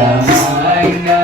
Damay